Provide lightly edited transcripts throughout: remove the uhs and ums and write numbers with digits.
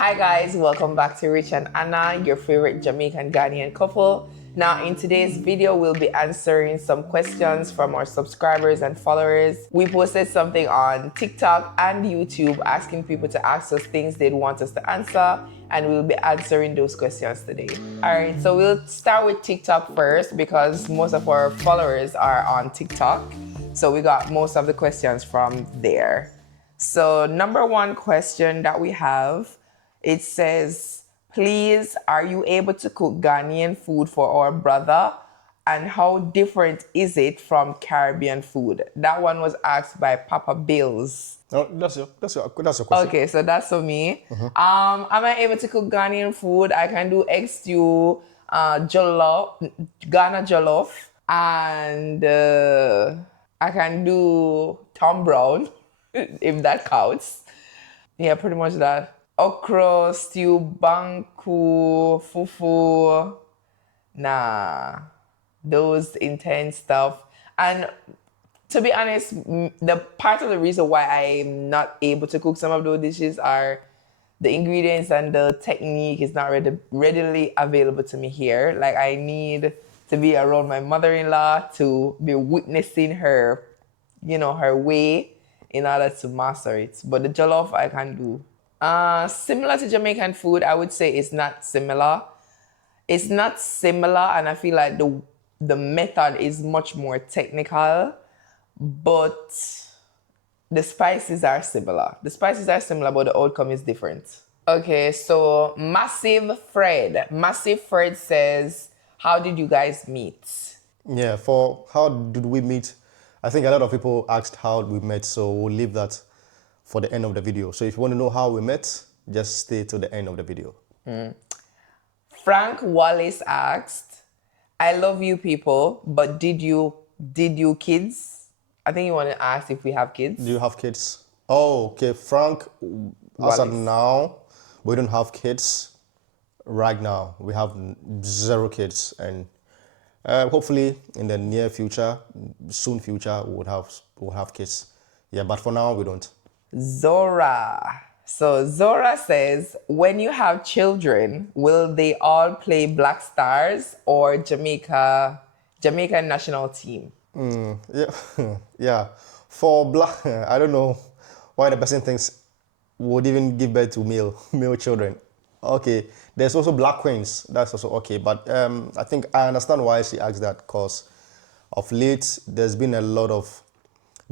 Hi guys, welcome back to Rich and Anna, your favorite Jamaican Ghanaian couple. Now in today's video, we'll be answering some questions from our subscribers and followers. We posted something on TikTok and YouTube asking people to ask us things they'd want us to answer, and we'll be answering those questions today. Alright, so we'll start with TikTok first because most of our followers are on TikTok. So we got most of the questions from there. So number one question that we have, it says, please, are you able to cook Ghanaian food for our brother? And how different is it from Caribbean food? That one was asked by Papa Bills. No, that's your question. Okay, so that's for me. Am I able to cook Ghanaian food? I can do egg stew, jollof, Ghana jollof, and I can do Tom Brown, if that counts. Yeah, pretty much that. Okra, stew, banku, fufu. Nah, those intense stuff. And to be honest, the part of the reason why I'm not able to cook some of those dishes are the ingredients and the technique is not readily available to me here. Like I need to be around my mother-in-law to be witnessing her, her way in order to master it. But the jollof I can do. Similar to Jamaican food, I would say it's not similar. It's not similar, and I feel like the method is much more technical, but the spices are similar. The spices are similar, but the outcome is different. Okay, so Massive Fred says, how did you guys meet? Yeah, for how did we meet? I think a lot of people asked how we met, so we'll leave that for the end of the video. So if you want to know how we met, just stay to the end of the video. Frank Wallace asked, I love you people, but did you kids? I think you want to ask if we have kids. Do you have kids? Oh, okay, Frank, as of now, we don't have kids right now. We have 0 kids, and hopefully in the near future, soon future, we'll have kids. Yeah, but for now, we don't. Zora. So Zora says, when you have children, will they all play Black Stars or Jamaican national team? Yeah, yeah. For black, I don't know why the person thinks would even give birth to male children. Okay, there's also black queens. That's also okay, but I think I understand why she asked that, because of late there's been a lot of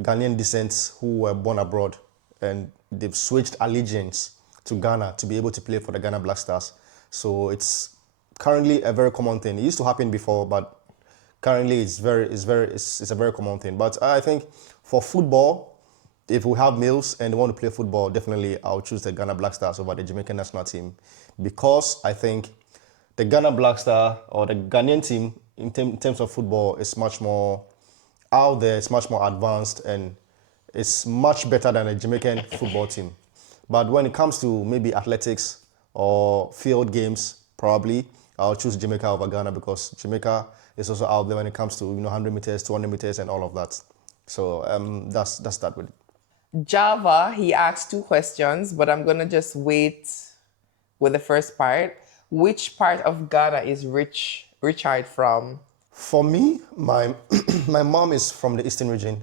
Ghanaian descents who were born abroad, and they've switched allegiance to Ghana to be able to play for the Ghana Black Stars. So it's currently a very common thing. It used to happen before, but currently it's a very common thing. But I think for football, if we have males and they want to play football, definitely I'll choose the Ghana Black Stars over the Jamaican national team, because I think the Ghana Black Star or the Ghanaian team in terms of football is much more out there, it's much more advanced, and it's much better than a Jamaican football team. But when it comes to maybe athletics or field games, probably I'll choose Jamaica over Ghana, because Jamaica is also out there when it comes to 100 meters, 200 meters, and all of that. So that's that with it. Java, he asked 2 questions, but I'm gonna just wait with the first part. Which part of Ghana is Richard from? For me, my my mom is from the eastern region.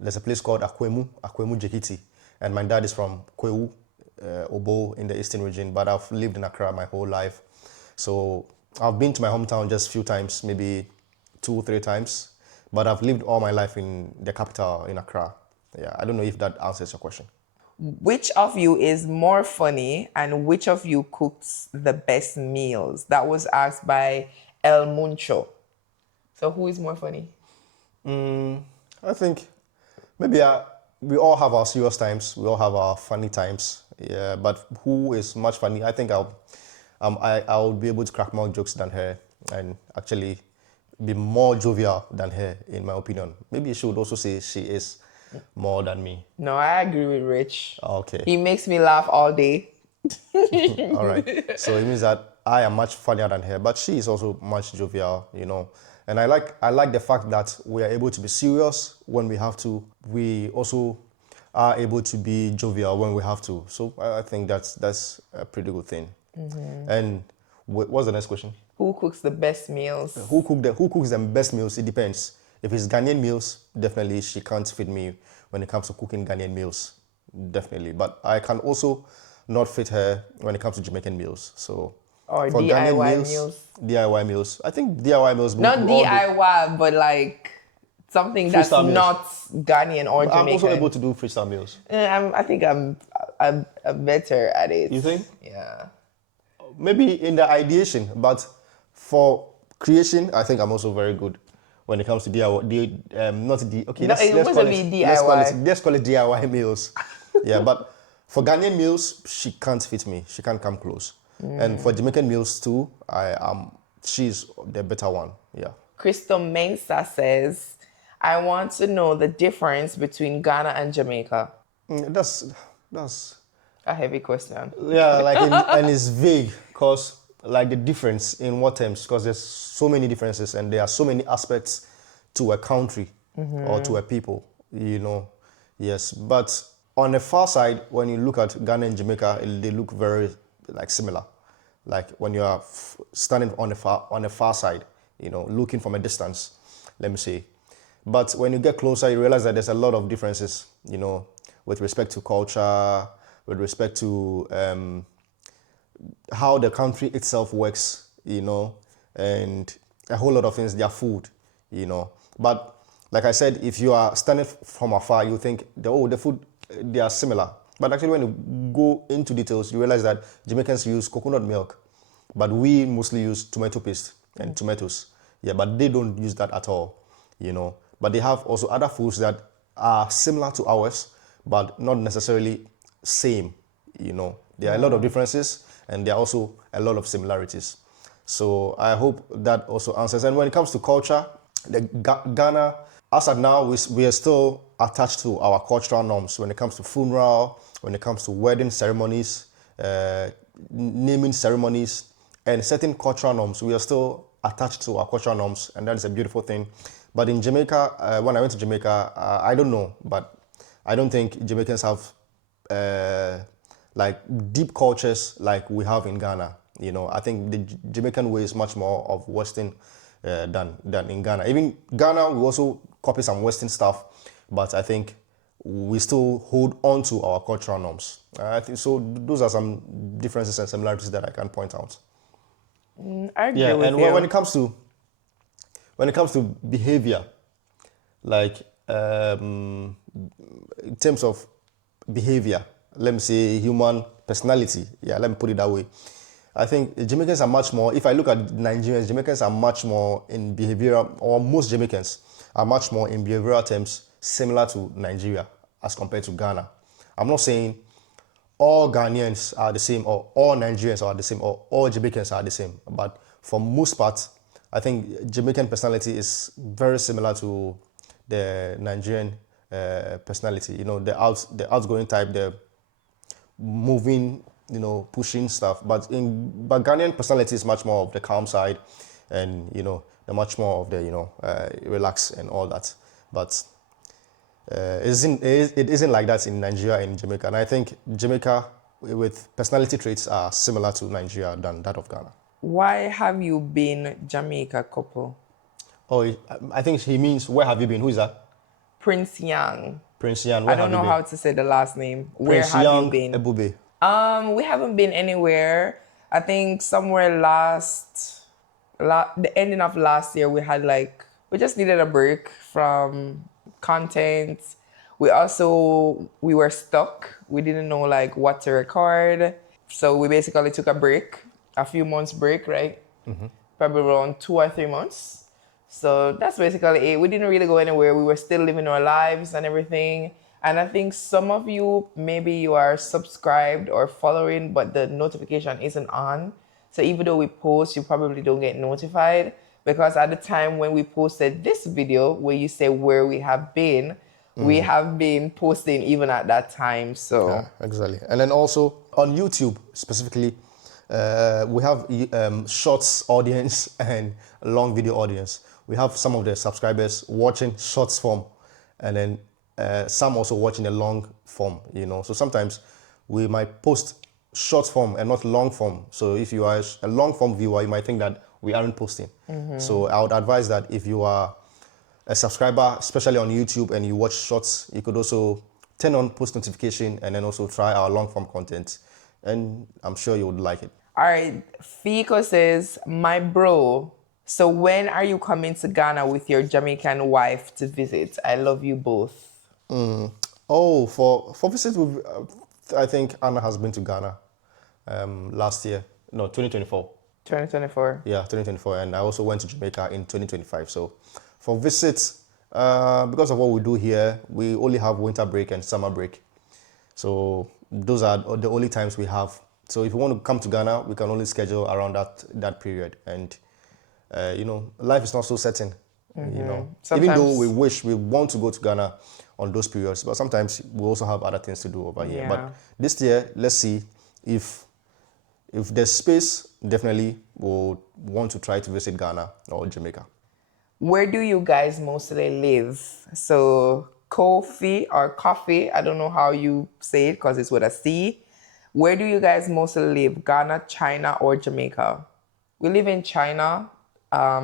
There's a place called Akwemu Jekiti, and my dad is from Kwewu, Obo, in the eastern region, but I've lived in Accra my whole life. So I've been to my hometown just a few times, maybe 2 or 3 times, but I've lived all my life in the capital, in Accra. Yeah, I don't know if that answers your question. Which of you is more funny and which of you cooks the best meals? That was asked by El Muncho. So who is more funny? I think maybe we all have our serious times. We all have our funny times. Yeah, but who is much funny? I think I'll be able to crack more jokes than her, and actually be more jovial than her, in my opinion. Maybe you should also say she is more than me. No, I agree with Rich. Okay. He makes me laugh all day. All right. So it means that I am much funnier than her, but she is also much jovial, And I like the fact that we are able to be serious when we have to. We also are able to be jovial when we have to. So I think that's a pretty good thing. And what's the next question? Who cooks the best meals? Who cooks the best meals? It depends. If it's Ghanaian meals, definitely she can't fit me when it comes to cooking Ghanaian meals, definitely. But I can also not fit her when it comes to Jamaican meals. So Or for DIY Ghanaian meals? DIY meals, I think DIY meals. Not we all do. DIY, but like something that's Freestyle meals. not Ghanaian or Jamaican. I'm also able to do freestyle meals. I think I'm better at it. You think? Yeah. Maybe in the ideation, but for creation, I think I'm also very good when it comes to DIY. Not D. Okay, No, let's, it let's must call be it. DIY. Let's call it DIY meals. Yeah, but for Ghanaian meals, she can't fit me. She can't come close. And for Jamaican meals too, she's the better one. Yeah. Crystal Mensah says, I want to know the difference between Ghana and Jamaica. That's A heavy question. yeah, like and it's vague because like the difference in what terms? Because there's so many differences and there are so many aspects to a country or to a people. Yes. But on the far side, when you look at Ghana and Jamaica, they look very like similar. Like when you are standing on the far side, looking from a distance, let me say. But when you get closer, you realize that there's a lot of differences, with respect to culture, with respect to how the country itself works, and a whole lot of things, their food, But like I said, if you are standing from afar, you think, the food, they are similar. But actually, when you go into details, you realize that Jamaicans use coconut milk, but we mostly use tomato paste and tomatoes. Yeah, but they don't use that at all, But they have also other foods that are similar to ours, but not necessarily same, There are a lot of differences, and there are also a lot of similarities. So I hope that also answers. And when it comes to culture, Ghana, as of now, we are still attached to our cultural norms when it comes to funeral, when it comes to wedding ceremonies, naming ceremonies, and certain cultural norms. We are still attached to our cultural norms, and that is a beautiful thing. But in Jamaica, when I went to Jamaica, I don't know, but I don't think Jamaicans have like deep cultures like we have in Ghana. I think the Jamaican way is much more of Western than in Ghana. Even Ghana, we also copy some Western stuff, but I think we still hold on to our cultural norms. I think so. Those are some differences and similarities that I can point out. I agree Yeah, with and you. when it comes to behavior, like in terms of behavior, let me say human personality. Yeah, let me put it that way. I think Jamaicans are much more, if I look at Nigerians, Jamaicans are much more in behavioral, or most Jamaicans are much more in behavioral terms similar to Nigeria as compared to Ghana. I'm not saying all Ghanaians are the same, or all Nigerians are the same, or all Jamaicans are the same. But for most part, I think Jamaican personality is very similar to the Nigerian personality. The outgoing type, the moving, pushing stuff. But Ghanaian personality is much more of the calm side, and the much more of the relax and all that. But it isn't like that in Nigeria and Jamaica. And I think Jamaica with personality traits are similar to Nigeria than that of Ghana. Why have you been Jamaica couple? Oh, I think he means, where have you been? Who is that? Prince Young. Prince Yan, I where don't have you know been? how to say the last name. Where Prince have Young you been? Ebube. We haven't been anywhere. I think somewhere the ending of last year, we just needed a break from content. We were stuck. We didn't know like what to record. So we basically took a break, a few months break, right? Probably around 2 or 3 months. So that's basically it. We didn't really go anywhere. We were still living our lives and everything. And I think some of you, maybe you are subscribed or following, but the notification isn't on. So even though we post, you probably don't get notified, because at the time when we posted this video where you say where we have been posting even at that time. So Yeah, exactly. And then also on YouTube specifically, we have shorts audience and long video audience. We have some of the subscribers watching shorts form, and then some also watching the long form, So sometimes we might post short form and not long form. So if you are a long form viewer, you might think that we aren't posting. So I would advise that if you are a subscriber, especially on YouTube, and you watch shorts, you could also turn on post notification and then also try our long form content. And I'm sure you would like it. All right, Fico says, my bro, so when are you coming to Ghana with your Jamaican wife to visit? I love you both. Oh, for visits, I think Anna has been to Ghana last year. No, 2024. 2024. Yeah, 2024. And I also went to Jamaica in 2025. So for visits, because of what we do here, we only have winter break and summer break. So those are the only times we have. So if you want to come to Ghana, we can only schedule around that period. And life is not so certain. Even though Sometimes, we want to go to Ghana on those periods, but sometimes we also have other things to do over here. Yeah. But this year, let's see if there's space. Definitely we'll want to try to visit Ghana or Jamaica. where do you guys mostly live? So coffee or coffee, I don't know how you say it because it's with a C. Where do you guys mostly live? Ghana, China, or Jamaica? We live in China,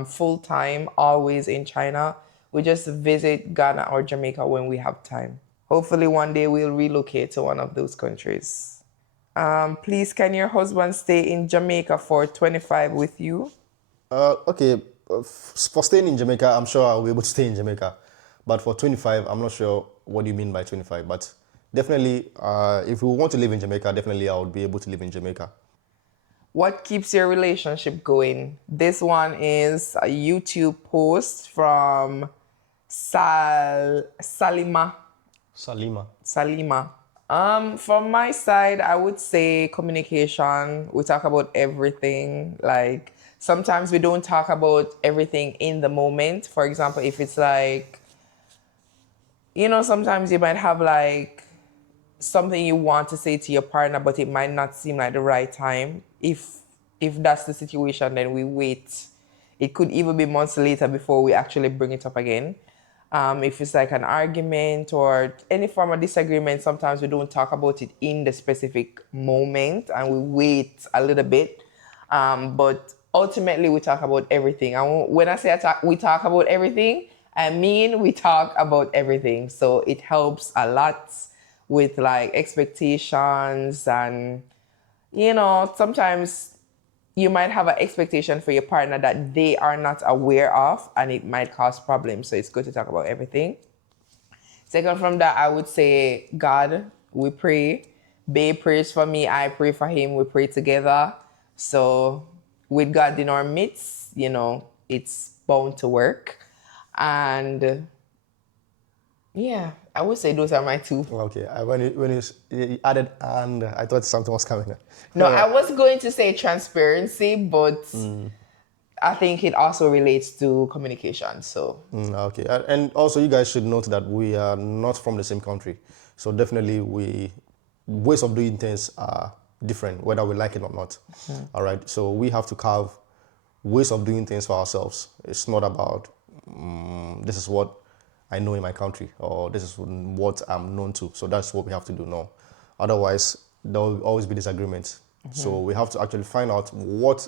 full time, always in China. We just visit Ghana or Jamaica when we have time. Hopefully one day we'll relocate to one of those countries. Please, can your husband stay in Jamaica for 25 with you? Okay, for staying in Jamaica, I'm sure I'll be able to stay in Jamaica. But for 25, I'm not sure what you mean by 25. But definitely, if we want to live in Jamaica, definitely I would be able to live in Jamaica. What keeps your relationship going? This one is a YouTube post from Salima. Salima. From my side, I would say communication. We talk about everything. Like sometimes we don't talk about everything in the moment. For example, if it's like, sometimes you might have like something you want to say to your partner, but it might not seem like the right time. If that's the situation, then we wait. It could even be months later before we actually bring it up again. If it's like an argument or any form of disagreement, sometimes we don't talk about it in the specific moment and we wait a little bit. But ultimately, we talk about everything. And when I say we talk about everything, I mean we talk about everything. So it helps a lot with like expectations and, sometimes you might have an expectation for your partner that they are not aware of and it might cause problems. So it's good to talk about everything. Second from that, I would say God, we pray. Babe prays for me, I pray for him, we pray together. So with God in our midst, it's bound to work. And yeah, I would say those are my two. Okay, when you added and, I thought something was coming. No, I was going to say transparency, but I think it also relates to communication. So Okay, and also you guys should note that we are not from the same country, so definitely ways of doing things are different, whether we like it or not. All right, so we have to carve ways of doing things for ourselves. It's not about this is what I know in my country or this is what I'm known to. So that's what we have to do now. Otherwise, there will always be disagreements. So we have to actually find out what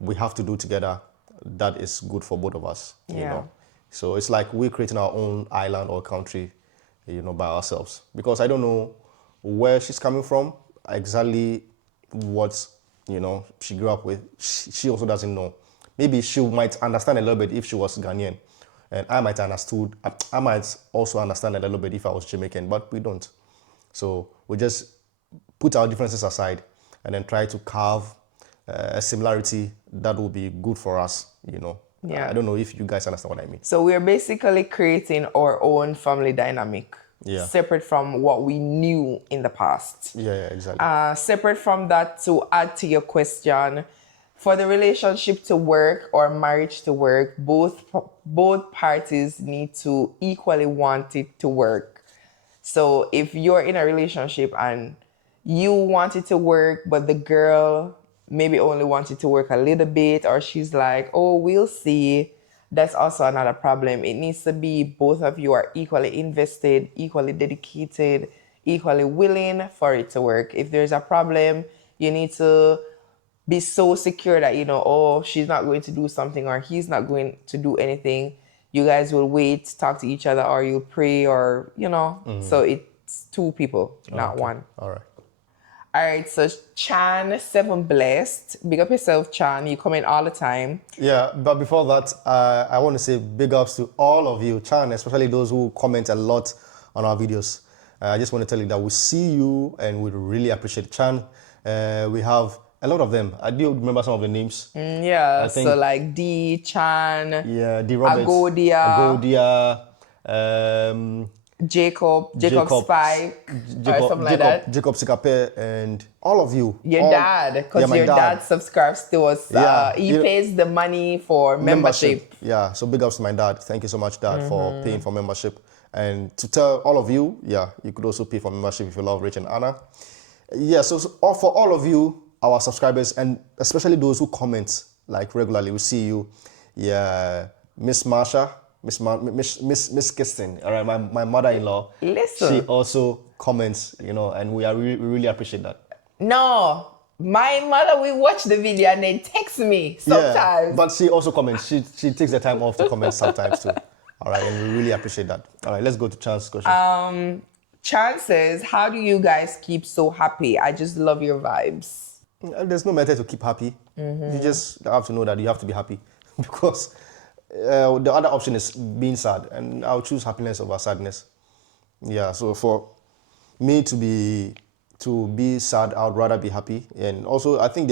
we have to do together that is good for both of us. Yeah. So it's like we're creating our own island or country, by ourselves. Because I don't know where she's coming from, exactly what, she grew up with. She also doesn't know. Maybe she might understand a little bit if she was Ghanaian. And I might also understand a little bit if I was Jamaican, but we don't. So we just put our differences aside and then try to carve a similarity that will be good for us, Yeah. I don't know if you guys understand what I mean. So we're basically creating our own family dynamic, separate from what we knew in the past. Yeah, exactly. Separate from that, to add to your question, for the relationship to work or marriage to work, both parties need to equally want it to work. So if you're in a relationship and you want it to work, but the girl maybe only wants it to work a little bit, or she's like, oh, we'll see, that's also another problem. It needs to be both of you are equally invested, equally dedicated, equally willing for it to work. If there's a problem, you need to be so secure that you know, oh, she's not going to do something or he's not going to do anything. You guys will wait, talk to each other, or you'll pray, or you know. So it's two people, not Okay. one. All right. All right, so Chan, 7 Blessed. Big up yourself, Chan. You comment all the time. Yeah, but before that, I want to say big ups to all of you, Chan, especially those who comment a lot on our videos. I just want to tell you that we see you and we really appreciate Chan. We have a lot of them. I do remember some of the names. Yeah, I think, so like D, Chan, yeah, D. Roberts, Agodia, Agodia, Jacob Jacob, Spike, or something like that. Jacob Sikape, and all of you. Your all, dad, yeah, because my your dad subscribes to us. Yeah, He pays the money for membership. Yeah, so big ups to my dad. Thank you so much, Dad, for paying for membership. And to tell all of you, yeah, you could also pay for membership if you love Rich and Anna. Yeah, so for all of you, our subscribers, and especially those who comment like regularly, we see you. Yeah, Miss Marsha, Miss Kirsten, all right, my mother-in-law. Listen. She also comments, you know, and we really appreciate that. No, my mother will watch the video and then text me sometimes. Yeah, but she also comments. She takes the time off to comment sometimes too. All right, and we really appreciate that. All right, let's go to Chan's question. Chan says, how do you guys keep so happy? I just love your vibes. There's no method to keep happy. You just have to know that you have to be happy because the other option is being sad, and I'll choose happiness over sadness. Yeah, so for me to be sad, I would rather be happy. And also, I think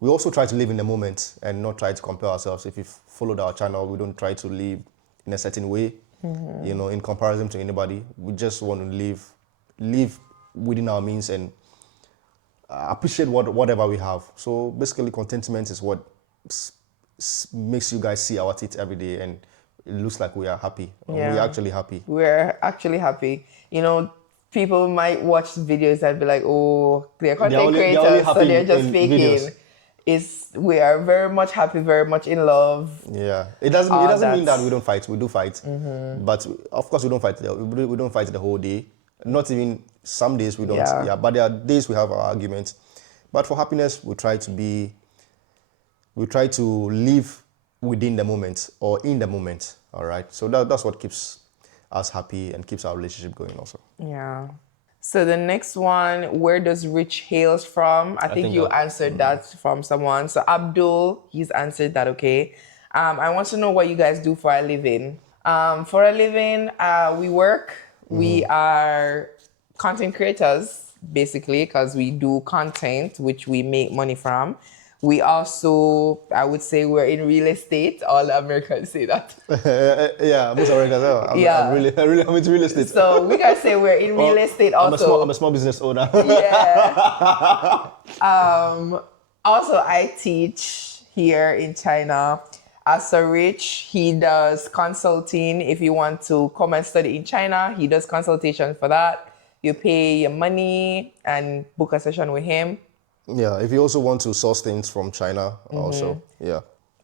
we also try to live in the moment and not try to compare ourselves. If you've followed our channel, we don't try to live in a certain way, you know, in comparison to anybody. We just want to live within our means and appreciate whatever we have. So basically, contentment is what makes you guys see our teeth every day, and it looks like we are happy. Yeah. We're actually happy. We're actually happy. You know, people might watch videos and be like, oh, they're content creators, only so happy they're just in faking. videos. We are very much happy, very much in love. Yeah, it doesn't mean that we don't fight. We do fight, but of course we don't fight. We don't fight the whole day. Not even some days we don't. Yeah, but there are days we have our arguments. But for happiness, we try to live within the moment or in the moment. All right, so that's what keeps us happy and keeps our relationship going also. Yeah. So the next one, where does Rich hails from? I think you answered that from someone. So Abdul, he's answered that, okay. I want to know what you guys do for a living. For a living, we work. We are content creators, basically, because we do content, which we make money from. We also, I would say, we're in real estate. All Americans say that. Yeah, most Americans. I'm into real estate. So we can say we're in real estate also. I'm a small business owner. Yeah. Also, I teach here in China. As a Rich, he does consulting. If you want to come and study in China, he does consultation for that. You pay your money and book a session with him. Yeah, if you also want to source things from China, also, yeah.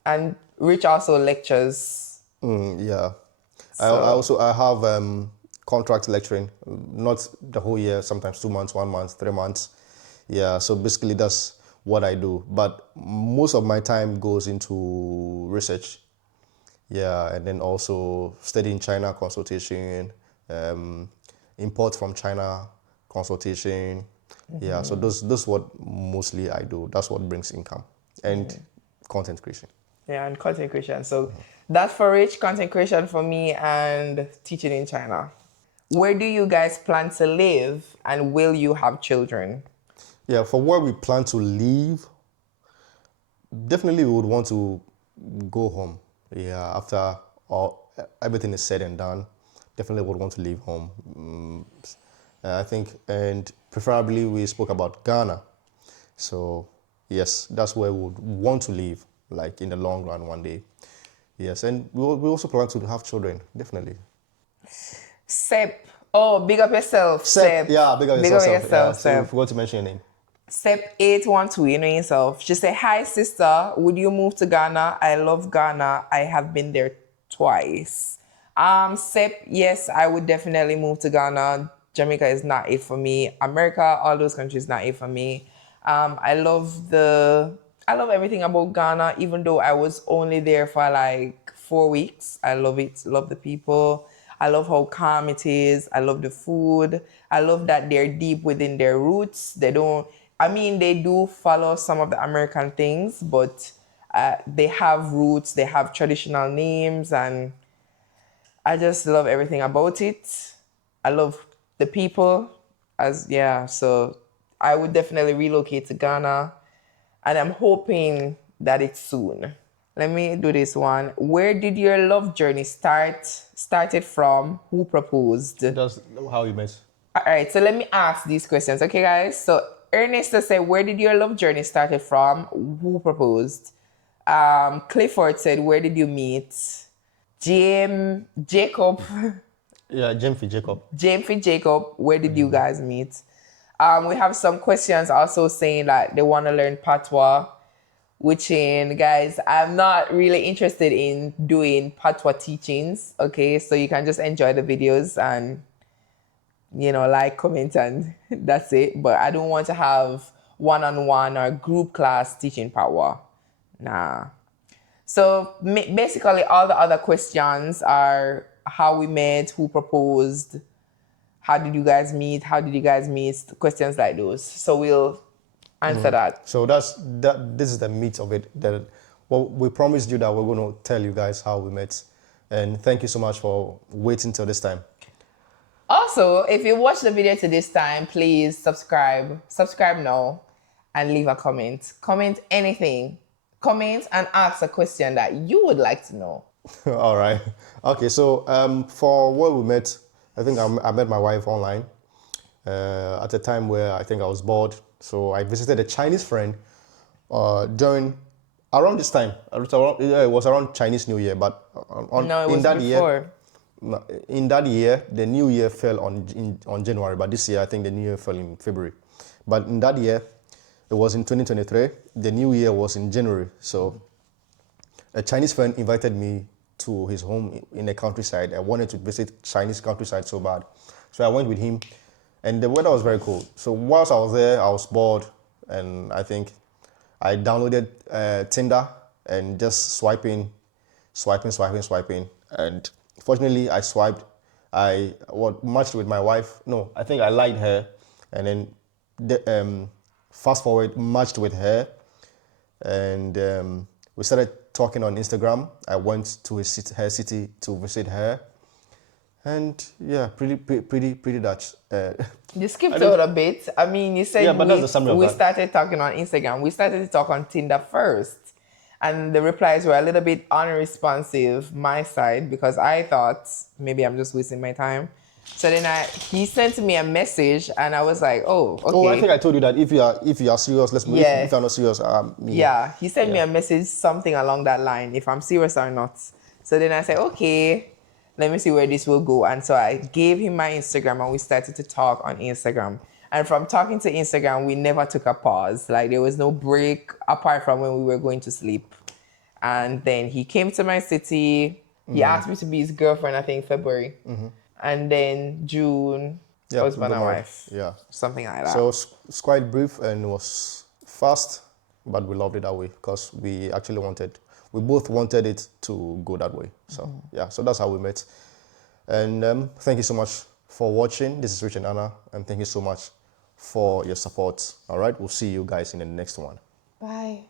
And Rich also lectures. Yeah. So. I have contract lecturing, not the whole year, sometimes 2 months, 1 month, 3 months. Yeah, so basically that's what I do. But most of my time goes into research. Yeah, and then also studying China consultation, import from China consultation. Yeah, so that's what mostly I do. That's what brings income and content creation. Yeah, and content creation. So that's for Rich, content creation for me, and teaching in China. Where do you guys plan to live, and will you have children? Yeah, for where we plan to live, definitely we would want to go home. Yeah, after everything is said and done, definitely would want to leave home. I think, and preferably we spoke about Ghana. So yes, that's where we would want to live, like in the long run one day. Yes, and we also plan to have children, definitely. Sep. Oh, big up yourself, Sep. Yeah, big up yourself. Yeah, so I forgot to mention your name. Sep812, you know yourself. She said, hi, sister. Would you move to Ghana? I love Ghana. I have been there twice. Sep, yes, I would definitely move to Ghana. Jamaica is not it for me. America, all those countries, not it for me. I love everything about Ghana, even though I was only there for like 4 weeks. I love it. Love the people. I love how calm it is. I love the food. I love that they're deep within their roots. They don't, I mean, they do follow some of the American things, but they have roots, they have traditional names, and I just love everything about it. I love the people, so I would definitely relocate to Ghana, and I'm hoping that it's soon. Let me do this one. Where did your love journey started from? Who proposed? That's how you met. All right, so let me ask these questions, okay, guys? So Ernesta said, "Where did your love journey started from? Who proposed?" Clifford said, "Where did you meet?" Jacob, Yeah, Jemfi Jacob. Jacob, where did you guys meet? We have some questions also saying that they want to learn patois, which in guys, I'm not really interested in doing patois teachings. Okay, so you can just enjoy the videos and like, comment, and that's it. But I don't want to have one-on-one or group class teaching patois. Nah. So basically, all the other questions are how we met, who proposed, how did you guys meet, how did you guys meet, questions like those. So we'll answer that. So this is the meat of it. Well, we promised you that we're going to tell you guys how we met, and thank you so much for waiting till this time. Also, if you watch the video to this time, please subscribe now, and leave a comment. Comment anything. Comment and ask a question that you would like to know. All right. Okay. So for where we met, I think I met my wife online at a time where I think I was bored. So I visited a Chinese friend during around this time. It was around Chinese New Year, but No, it was in that before. in that year, the New Year fell on January, but this year I think the New Year fell in February. But in that year, it was in 2023. The New Year was in January. So a Chinese friend invited me to his home in the countryside. I wanted to visit Chinese countryside so bad. So I went with him, and the weather was very cool. So whilst I was there, I was bored, and I think I downloaded Tinder and just swiping. And fortunately, I swiped. I matched with my wife. No, I think I liked her, and then fast forward, matched with her, and we started talking on Instagram. I went to her city to visit her, and yeah, pretty Dutch. You skipped out a bit. I mean, you said Yeah, but that's the summary of we that. started talking on Instagram. We started to talk on Tinder first. And the replies were a little bit unresponsive, my side, because I thought maybe I'm just wasting my time. So then he sent me a message, and I was like, oh, okay. Oh, I think I told you that if you are serious, let's move. Yeah. If you're not serious, Yeah, he sent me a message, something along that line, if I'm serious or not. So then I said, okay, let me see where this will go. And so I gave him my Instagram, and we started to talk on Instagram. And from talking to Instagram, we never took a pause. Like, there was no break apart from when we were going to sleep. And then he came to my city. He asked me to be his girlfriend, I think February. And then June, husband and wife. Yeah. Something like that. So it's quite brief and was fast, but we loved it that way because we both wanted it to go that way. So yeah, so that's how we met. And thank you so much for watching. This is Rich and Anna, and thank you so much for your support. All right, we'll see you guys in the next one. Bye.